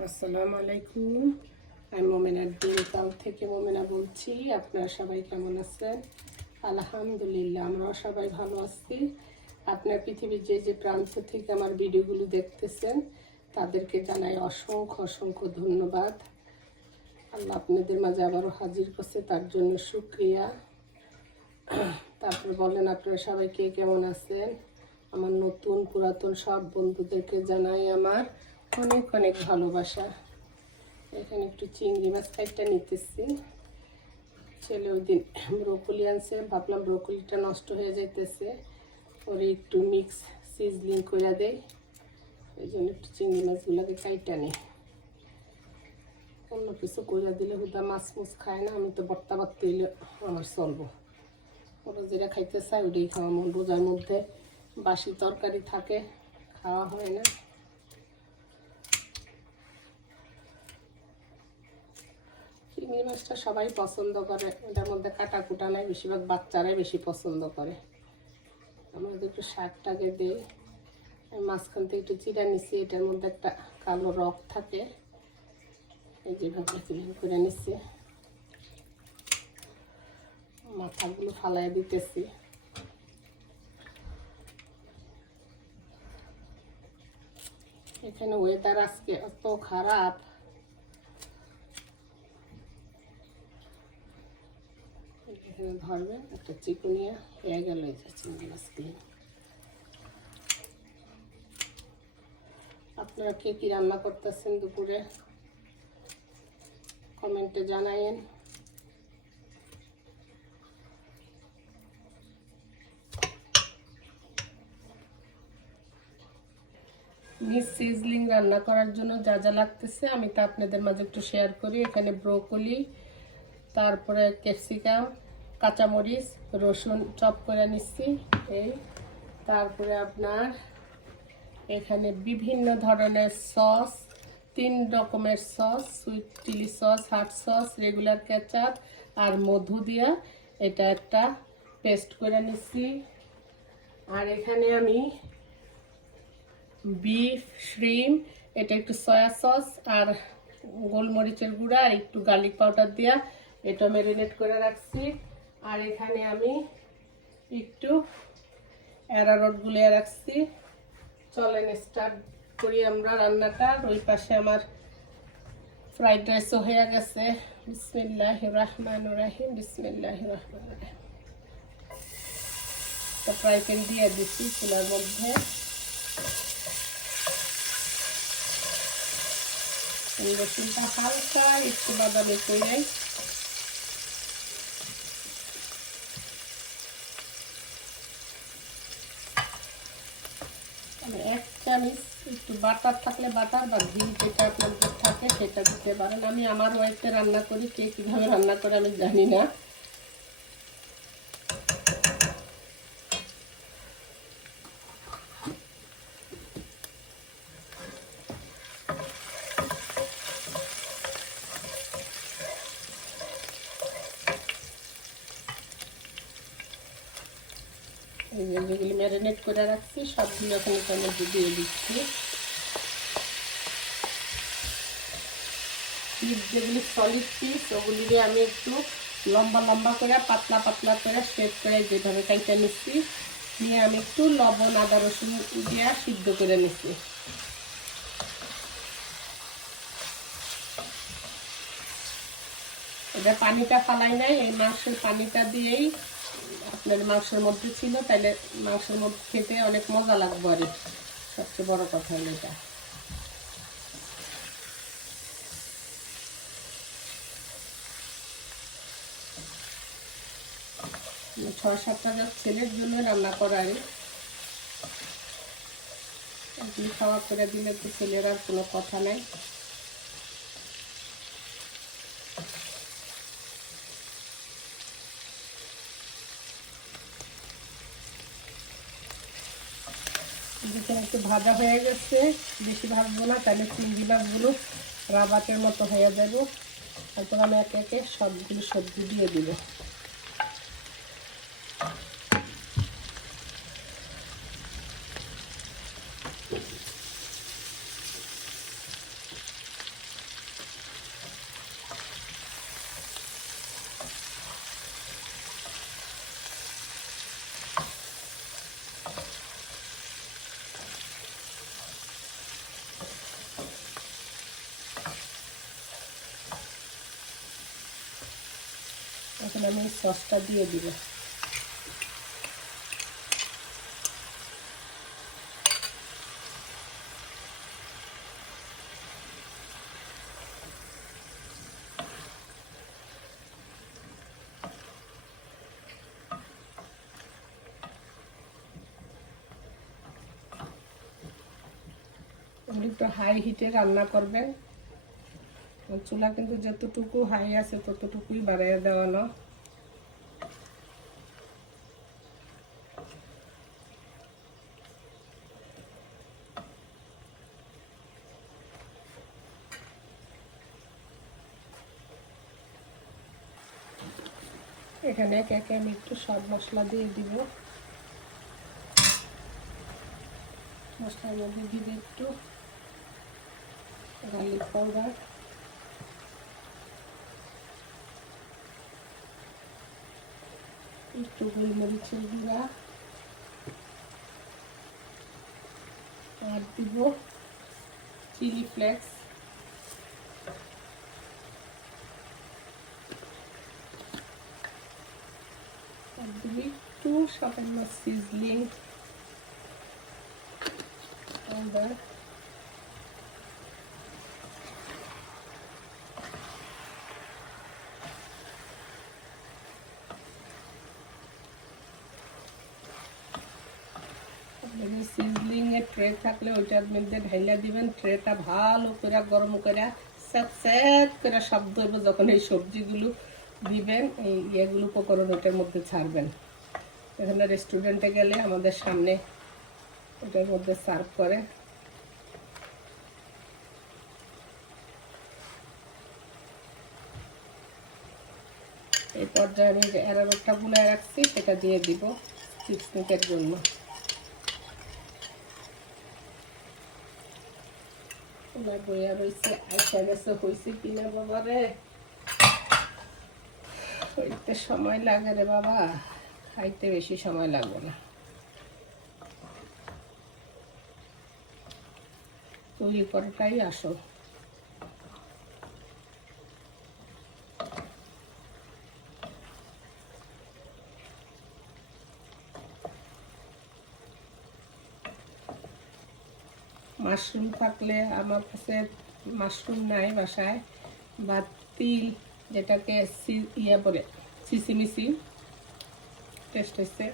আসসালামু আলাইকুম। আমি মোমেনার দিনকাল থেকে মোমেনা বলছি। আপনারা সবাই কেমন আছেন? আলহামদুলিল্লাহ, আমরাও সবাই ভালো আছি। আপনার পৃথিবীর যে যে প্রান্ত থেকে আমার ভিডিওগুলো দেখতেছেন, তাদেরকে জানাই অসংখ্য অসংখ্য ধন্যবাদ। আল্লাহ আপনাদের মাঝে আবারও হাজির করছে, তার জন্য শুক্রিয়া। তারপরে বলেন, আপনারা সবাই কে কেমন আছেন? আমার নতুন, পুরাতন সব বন্ধুদেরকে জানাই আমার অনেক অনেক ভালোবাসা। এখানে একটু চিংড়ি মাছ কাইটটা নিতেছি। ছেলে ওই দিন ব্রোকলি আনছে, ভাবলাম ব্রোকলিটা নষ্ট হয়ে যাইতেছে। ওরে একটু মিক্স সিজলিং করে দেয় এই জন্য একটু চিংড়ি মাছগুলোকে কাইটা নেই। অন্য কিছু করে দিলে হুদা মাছ মুছ খায় না, আমি তো বর্তা বাড়তে দিলে আমার চলবো। ওরা যেটা খাইতে চায় ওটাই খাওয়া। মন রোজার মধ্যে বাসি তরকারি থাকে, খাওয়া হয় না। চিংড়ি মাছটা সবাই পছন্দ করে। এটার মধ্যে কাটা কুটা নাই, বেশিরভাগ বাচ্চারাই বেশি পছন্দ করে। আমাদের একটু শাকটাকে দিই মাঝখান থেকে একটু চিরা নিচ্ছি এটার মধ্যে একটা কালো রক থাকে। এই যেভাবে যেভাবে করে নিচ্ছি মাথাগুলো ফালাই দিতেছি। এখানে ওয়েদার আজকে এত খারাপ এখানে ধরবেন একটা চিকুনিয়া হয়ে গেল এই আপনারা কে কী রান্না করতেছেন দুপুরে? কমেন্টে জানাইন মিস সিজলিং রান্না করার জন্য যা যা লাগতেছে আমি তা আপনাদের মাঝে একটু শেয়ার করি। এখানে ব্রোকলি তারপরে ক্যাপসিকাম কাঁচামরিচ, রসুন চপ করে নিচ্ছি। এই, তারপরে আপনার এখানে বিভিন্ন ধরনের সস, তিন রকমের sauce, sweet chilli sauce hot sauce, regular ketchup আর মধু দিয়া এটা একটা পেস্ট করে নিচ্ছি। আর এখানে আমি বিফ, শ্রিম, এটা একটু সয়া সস আর গোলমরিচের গুঁড়া আর একটু গার্লিক পাউডার দিয়া এটা ম্যারিনেট করে রাখছি। আর এখানে আমি একটু অ্যারারোট গুলিয়ে রাখছি। চলেন স্টার্ট করি আমরা রান্নাটা। ওই পাশে আমার ফ্রাইড রাইসও হয়ে গেছে। বিসমিল্লাহ রহমান রাহিম বিসমিল্লাহ রহমান রাহিম। তো ফ্রাই প্যান দিয়ে দিচ্ছি চুলার মধ্যে। রসুনটা হালকা একটু বাদামি করে মানে এক চামচ একটু বাটার থাকলে বাটার বা ঘি যেটা আপনাদের থাকে সেটা দিতে পারেন। আমি আমার ওয়াইফে রান্না করি, কে কীভাবে রান্না করে আমি জানি না। যেগুলি ম্যারিনেট করে রাখছি, সবগুলো ওখানে টমেটো দিয়ে দিচ্ছি। যেগুলি সলিড পিস ওগুলি দিয়ে আমি একটু লম্বা লম্বা করে, পাতলা পাতলা করে শেপ করে যেভাবে কাইটা নিচ্ছি, নিয়ে আমি একটু লবণ, আদা, রসুন দিয়ে সিদ্ধ করে নিচ্ছি। এটা পানিটা ফালাই নাই, এই মাংসের পানিটা দিয়েই আপনার মাংসের মধ্যে ছিল, তাহলে মাংসের মধ্যে খেতে অনেক মজা লাগবে আর সবচেয়ে বড় কথা হলো এটা। ছয় সাত যা ছেলের জন্য রান্না করার এগুলি খাওয়া করে দিলে তো ছেলের আর কোনো কথা নাই। একটু ভাজা হয়ে গেছে, বেশি ভাজবো না, তাহলে চিংড়ি মাছগুলো রাবাতের মতো হয়ে যাবে। তারপর আমি একে একে সবগুলো সবজি দিয়ে দিব। আমি সসটা দিয়ে দিব। একটু হাই হিটে রান্না করবেন চুলা কিন্তু যতটুকু হাই আছে ততটুকুই বাড়াইয়া দেওয়ানো এখানে একে একে আমি একটু সব মশলা দিয়ে দিব। মশলার মধ্যে দিব একটু গার্লিক পাউডার একটু গোলমরিচের গুঁড়া। আর দিব চিলি ফ্লেক্স আর দিব একটু সামান্য সিজলিং পাউডার সিজলিং এর ট্রে থাকলে ওইটার মধ্যে ঢাইলা দিবেন ট্রেটা ভালো করে গরম করে স্যাঁত স্যাঁত করে শব্দ যখন এই সবজিগুলো দিবেন, এই ইয়েগুলো উপকরণ ওইটার মধ্যে ছাড়বেন। এখানে রেস্টুরেন্টে গেলে আমাদের সামনে ওটার মধ্যে সার্ভ করে। এই পর্যায়ে আমি যে অ্যারারোটটা বুলায় রাখছি, সেটা দিয়ে দিব চিপসনিকের জন্য। বইয়া রয়েছে বাবা রে সময় লাগে রে বাবা। খাইতে বেশি সময় লাগবে না। তৈরি করাটাই আসল মাশরুম থাকলে আমার কাছে মাশরুম নাই বাসায়, বা তিল যেটাকে ইয়ে বলে, সিসিমিসি। টেস্ট হয়েছে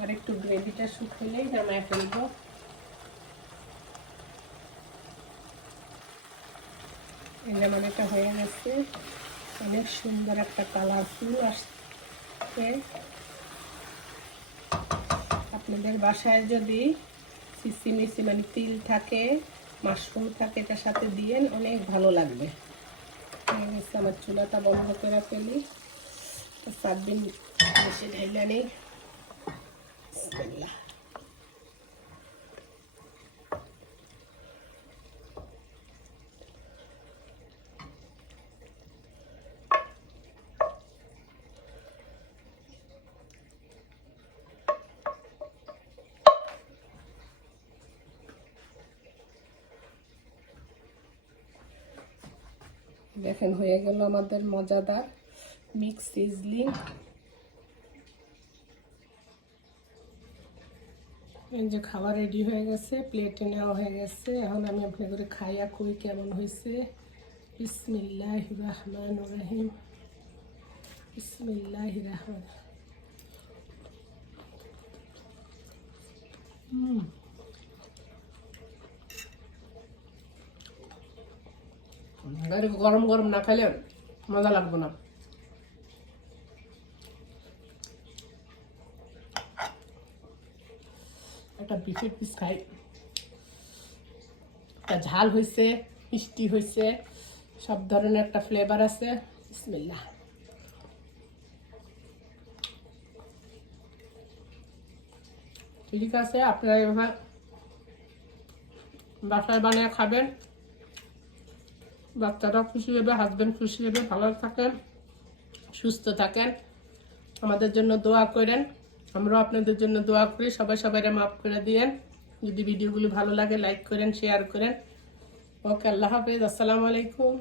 আর একটু গ্রেভিটা শুকাইলেই নামায় ফেলব। হয়ে গেছে। অনেক সুন্দর একটা কালারফুল আসছে। আপনাদের বাসায় যদি সিসিমিসি মানে তিল থাকে, মাশরুম থাকে, এটার সাথে দিয়েন, অনেক ভালো লাগবে। আমার চুলাটা বন্ধ করে ফেলি। তো সাত দিন বেশি ঢাইলা নেই। দেখেন, হয়ে গেল আমাদের মজাদার মিক্স সিজলিং এই যে খাবার রেডি হয়ে গেছে প্লেটে নেওয়া হয়ে গেছে। এখন আমি আপনাদের খাইয়া কই কেমন হয়েছে বিসমিল্লাহ রহমান রহিম। বিসমিল্লাহ রহমান। হুম। গাড়ি গরম গরম না খাইলে মজা লাগবে না। একটা বিফের পিস খাই। একটা ঝাল হয়েছে মিষ্টি হয়েছে সব ধরনের একটা ফ্লেভার আছে। বিসমিল্লাহ। ঠিক আছে, আপনারা এভাবে বাসায় বানিয়ে খাবেন। বাচ্চারা খুশি হবে হাজব্যান্ড খুশি হবে, ভালো থাকেন, সুস্থ থাকেন। আমাদের জন্য দোয়া করেন। আমরাও আপনাদের জন্য দোয়া করি। সবাই সবাইরা মাফ করে দিয়েন। যদি ভিডিওগুলো ভালো লাগে লাইক করেন শেয়ার করেন। ওকে, আল্লাহ হাফিজ। আসসালামু আলাইকুম।